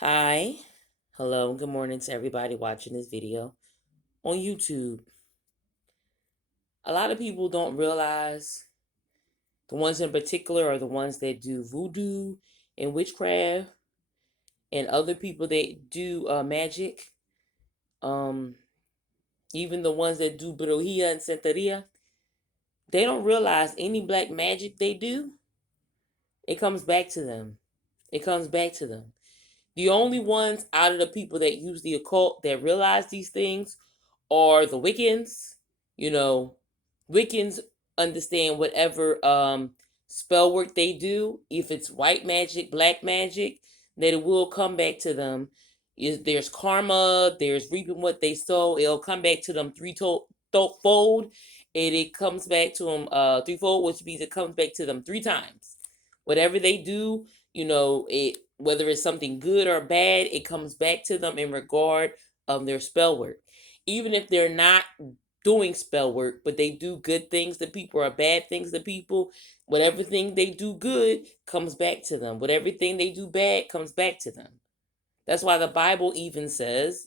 Hi, hello, and good morning to everybody watching this video on YouTube. A lot of people don't realize the ones in particular are the ones that do voodoo and witchcraft, and other people that do magic. Um, Even the ones that do brujeria and santeria, they don't realize any black magic they do, it comes back to them. It comes back to them. The only ones out of the people that use the occult that realize these things are the Wiccans. You know, Wiccans understand whatever spell work they do, if it's white magic, black magic, that it will come back to them. There's karma, there's reaping what they sow. It'll come back to them fold, and it comes back to them threefold, which means it comes back to them three times. Whatever they do, it, whether it's something good or bad, it comes back to them in regard of their spell work. Even if they're not doing spell work, but they do good things to people or bad things to people, whatever thing they do good comes back to them. Whatever thing they do bad comes back to them. That's why the Bible even says,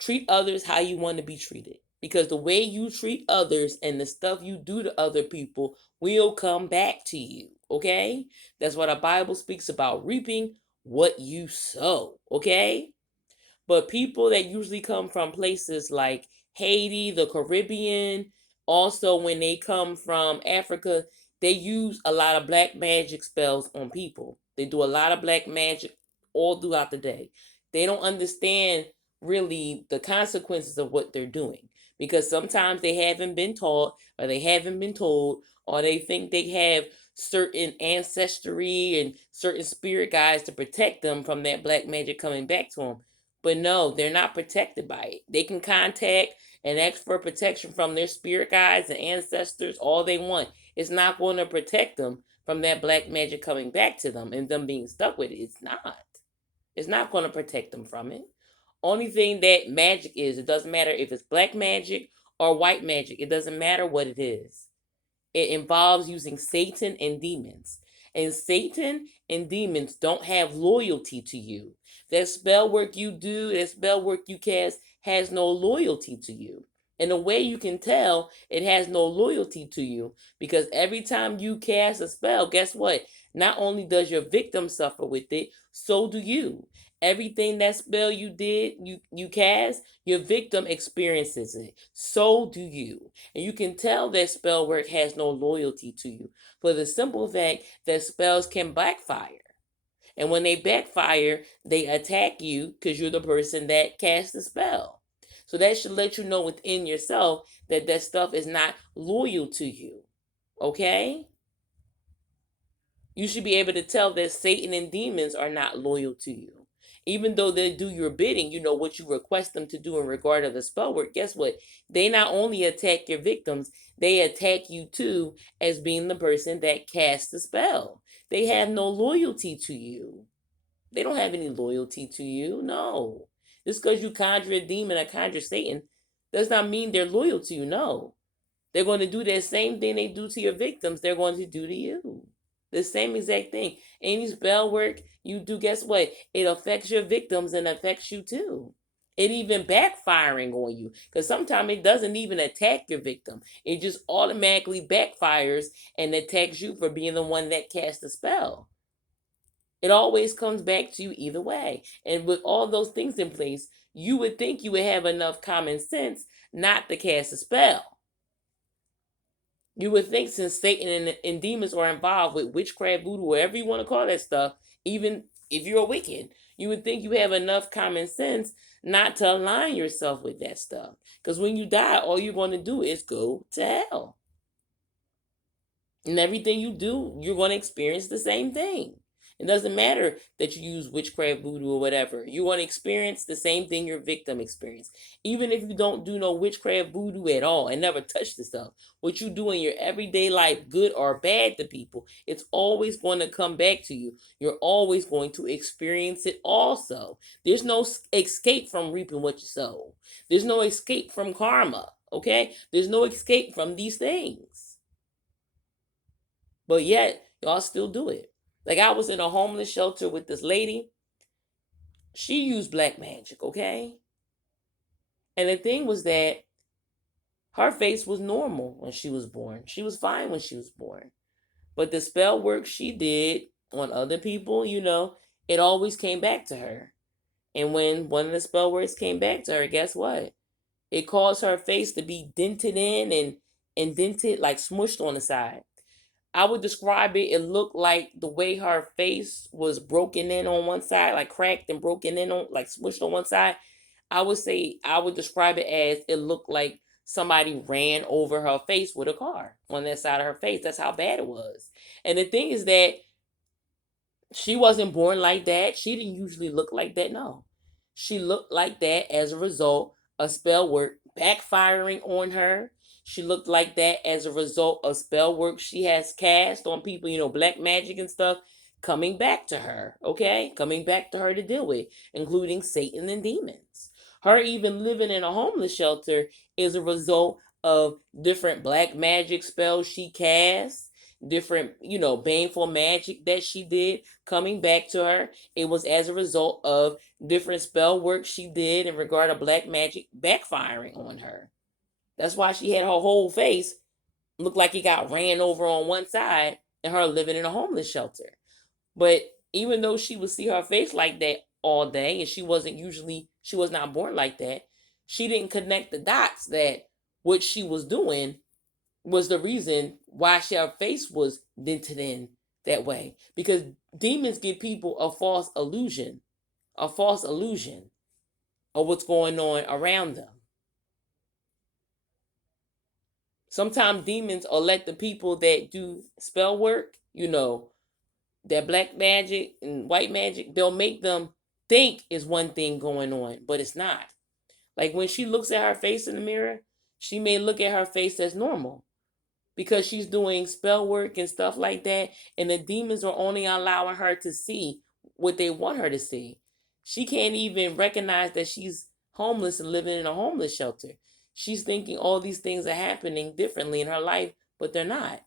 treat others how you want to be treated. Because the way you treat others and the stuff you do to other people will come back to you. Okay? That's why the Bible speaks about reaping what you sow. Okay? But people that usually come from places like Haiti, the Caribbean, also when they come from Africa, they use a lot of black magic spells on people. They do a lot of black magic all throughout the day. They don't understand really the consequences of what they're doing because sometimes they haven't been taught or they haven't been told or they think they have certain ancestry and certain spirit guides to protect them from that black magic coming back to them. But no, they're not protected by it. They can contact and ask for protection from their spirit guides and ancestors all they want. It's not going to protect them from that black magic coming back to them and them being stuck with it. It's not. It's not going to protect them from it. Only thing that magic is, it doesn't matter if it's black magic or white magic. It doesn't matter what it is. It involves using Satan and demons. And Satan and demons don't have loyalty to you. That spell work you do, that spell work you cast has no loyalty to you. And the way you can tell it has no loyalty to you, because every time you cast a spell, guess what? Not only does your victim suffer with it, so do you. Everything that spell you did, you cast, your victim experiences it. So do you. And you can tell that spell work has no loyalty to you for the simple fact that spells can backfire. And when they backfire, they attack you because you're the person that cast the spell. So that should let you know within yourself that that stuff is not loyal to you. Okay? You should be able to tell that Satan and demons are not loyal to you. Even though they do your bidding, you know what you request them to do in regard to the spell work. Guess what? They not only attack your victims, they attack you too as being the person that casts the spell. They have no loyalty to you. They don't have any loyalty to you. No. Just because you conjure a demon or conjure Satan does not mean they're loyal to you. No. They're going to do that same thing they do to your victims, they're going to do to you. The same exact thing. Any spell work you do, guess what? It affects your victims and affects you too. It even backfiring on you. Because sometimes it doesn't even attack your victim. It just automatically backfires and attacks you for being the one that cast the spell. It always comes back to you either way. And with all those things in place, you would think you would have enough common sense not to cast a spell. You would think since Satan and demons are involved with witchcraft, voodoo, whatever you want to call that stuff, even if you're a wicked, you would think you have enough common sense not to align yourself with that stuff. Because when you die, all you're going to do is go to hell. And everything you do, you're going to experience the same thing. It doesn't matter that you use witchcraft, voodoo, or whatever. You want to experience the same thing your victim experienced. Even if you don't do no witchcraft, voodoo at all and never touch the stuff, what you do in your everyday life, good or bad to people, it's always going to come back to you. You're always going to experience it also. There's no escape from reaping what you sow. There's no escape from karma, okay? There's no escape from these things. But yet, y'all still do it. Like I was in a homeless shelter with this lady. She used black magic, okay? And the thing was that her face was normal when she was born. She was fine when she was born. But the spell work she did on other people, it always came back to her. And when one of the spell works came back to her, guess what? It caused her face to be dented in and indented, like smushed on the side. I would describe it, it looked like the way her face was broken in on one side, like cracked and broken in on, like smushed on one side. I would describe it as it looked like somebody ran over her face with a car on that side of her face. That's how bad it was. And the thing is that she wasn't born like that. She didn't usually look like that. No. She looked like that as a result of spell work backfiring on her. She looked like that as a result of spell work she has cast on people, black magic and stuff, coming back to her, okay? Coming back to her to deal with, including Satan and demons. Her even living in a homeless shelter is a result of different black magic spells she cast, different, baneful magic that she did coming back to her. It was as a result of different spell work she did in regard to black magic backfiring on her. That's why she had her whole face look like it got ran over on one side and her living in a homeless shelter. But even though she would see her face like that all day and she was not born like that, she didn't connect the dots that what she was doing was the reason why her face was dented in that way. Because demons give people a false illusion of what's going on around them. Sometimes demons will let the people that do spell work, that black magic and white magic, they'll make them think is one thing going on, but it's not. Like when she looks at her face in the mirror, she may look at her face as normal because she's doing spell work and stuff like that, and the demons are only allowing her to see what they want her to see. She can't even recognize that she's homeless and living in a homeless shelter. She's thinking all these things are happening differently in her life, but they're not.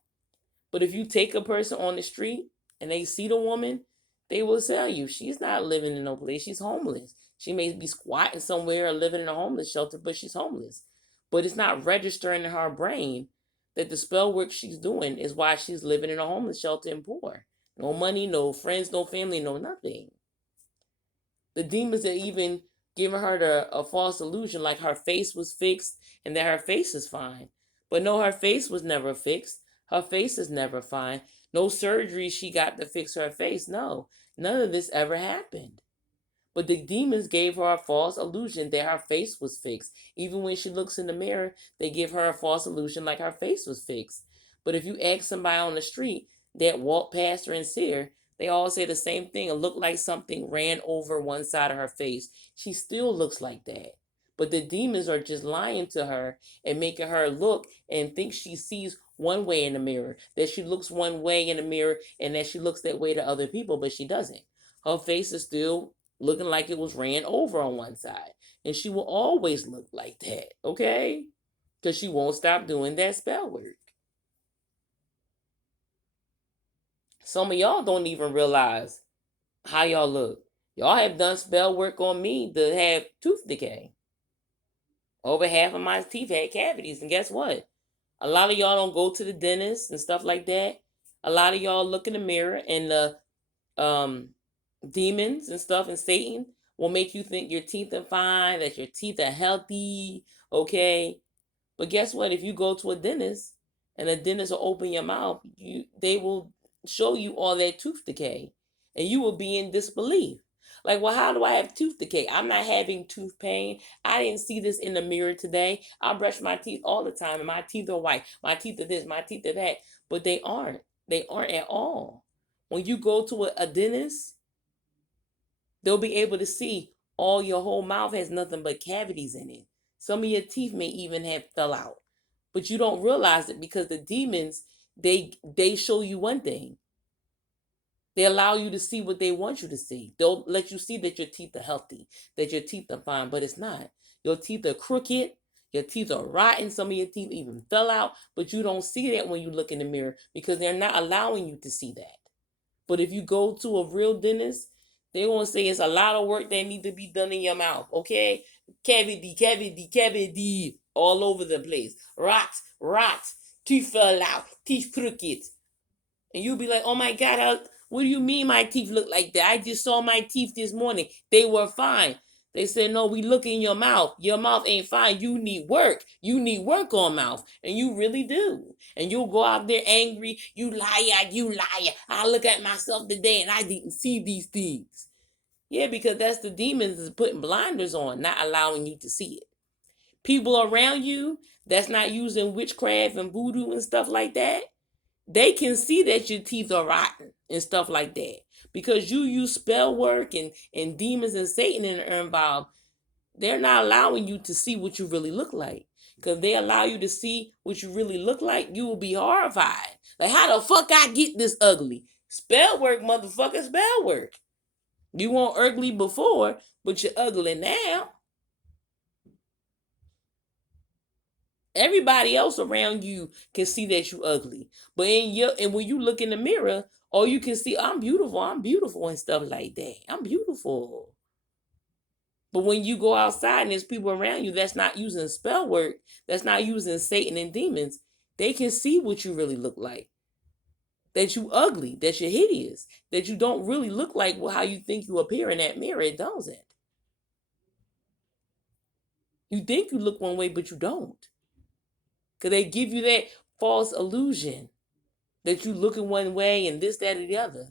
But if you take a person on the street and they see the woman, they will tell you she's not living in no place. She's homeless. She may be squatting somewhere or living in a homeless shelter, but she's homeless. But it's not registering in her brain that the spell work she's doing is why she's living in a homeless shelter and poor. No money, no friends, no family, no nothing. The demons are even giving her a false illusion like her face was fixed and that her face is fine. But no, her face was never fixed. Her face is never fine. No surgery she got to fix her face. No, none of this ever happened. But the demons gave her a false illusion that her face was fixed. Even when she looks in the mirror, they give her a false illusion like her face was fixed. But if you ask somebody on the street that walked past her and see her, they all say the same thing. It looked like something ran over one side of her face. She still looks like that. But the demons are just lying to her and making her look and think she sees one way in the mirror, that she looks one way in the mirror, and that she looks that way to other people, but she doesn't. Her face is still looking like it was ran over on one side. And she will always look like that, okay? Because she won't stop doing that spell work. Some of y'all don't even realize how y'all look. Y'all have done spell work on me to have tooth decay. Over half of my teeth had cavities. And guess what? A lot of y'all don't go to the dentist and stuff like that. A lot of y'all look in the mirror and the demons and stuff and Satan will make you think your teeth are fine, that your teeth are healthy, okay? But guess what? If you go to a dentist and a dentist will open your mouth, they will show you all that tooth decay and you will be in disbelief. Like, well, how do I have tooth decay? I'm not having tooth pain. I didn't see this in the mirror today. I brush my teeth all the time and my teeth are white. My teeth are this, my teeth are that. But they aren't. They aren't at all. When you go to a dentist, they'll be able to see all your whole mouth has nothing but cavities in it. Some of your teeth may even have fell out. But you don't realize it because the demons, they show you one thing. They allow you to see what they want you to see. They'll let you see that your teeth are healthy, that your teeth are fine, but it's not. Your teeth are crooked. Your teeth are rotten. Some of your teeth even fell out, but you don't see that when you look in the mirror because they're not allowing you to see that. But if you go to a real dentist, They're going to say it's a lot of work that need to be done in your mouth, okay? Cavity, all over the place. Rots, teeth fell out, teeth crooked. And you'll be like, oh my God, what do you mean my teeth look like that? I just saw my teeth this morning. They were fine. They said, no, we look in your mouth. Your mouth ain't fine. You need work. You need work on mouth. And you really do. And you'll go out there angry. You liar. I look at myself today and I didn't see these things. Yeah, because that's the demons is putting blinders on, not allowing you to see it. People around you that's not using witchcraft and voodoo and stuff like that, they can see that your teeth are rotten and stuff like that. Because you use spell work and demons and Satan are involved, they're not allowing you to see what you really look like. Because they allow you to see what you really look like, you will be horrified. Like, how the fuck I get this ugly? Spell work, motherfucker, spell work. You weren't ugly before, but you're ugly now. Everybody else around you can see that you ugly. But when you look in the mirror, all you can see, I'm beautiful and stuff like that. I'm beautiful. But when you go outside and there's people around you that's not using spell work, that's not using Satan and demons, they can see what you really look like. That you ugly, that you're hideous, that you don't really look like how you think you appear in that mirror. It doesn't. You think you look one way, but you don't. Because they give you that false illusion that you look in one way and this, that, or the other.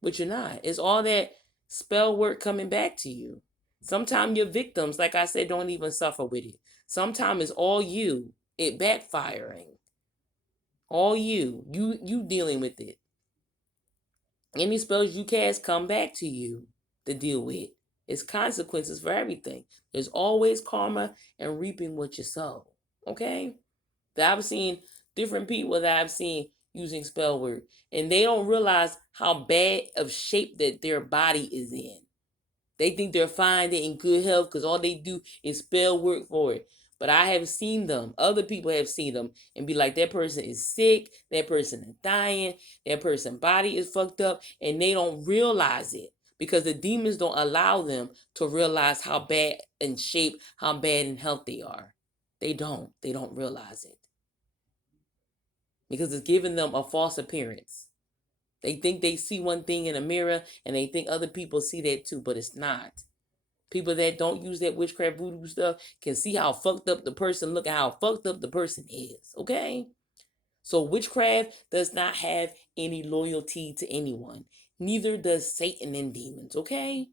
But you're not. It's all that spell work coming back to you. Sometimes your victims, like I said, don't even suffer with it. Sometimes it's all you, it backfiring. All you dealing with it. Any spells you cast come back to you to deal with. It's consequences for everything. There's always karma and reaping what you sow. Okay? That I've seen different people that I've seen using spell work, and they don't realize how bad of shape that their body is in. They think they're fine, they're in good health because all they do is spell work for it. But I have seen them, other people have seen them, and be like, that person is sick, that person is dying, that person's body is fucked up, and they don't realize it because the demons don't allow them to realize how bad in shape, how bad in health they are. They don't realize it because it's giving them a false appearance. They think they see one thing in a mirror and they think other people see that too, but it's not. People that don't use that witchcraft voodoo stuff can see how fucked up the person look and how fucked up the person is, okay? So witchcraft does not have any loyalty to anyone. Neither does Satan and demons, okay?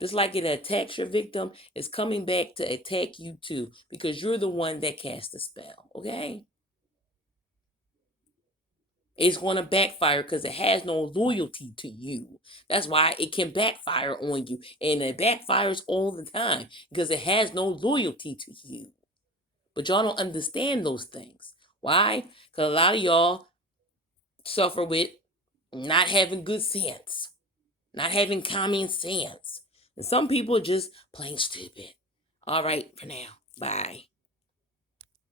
Just like it attacks your victim, it's coming back to attack you too because you're the one that cast the spell, okay? It's going to backfire because it has no loyalty to you. That's why it can backfire on you. And it backfires all the time because it has no loyalty to you. But y'all don't understand those things. Why? Because a lot of y'all suffer with not having good sense, not having common sense. And some people are just plain stupid. All right, for now. Bye.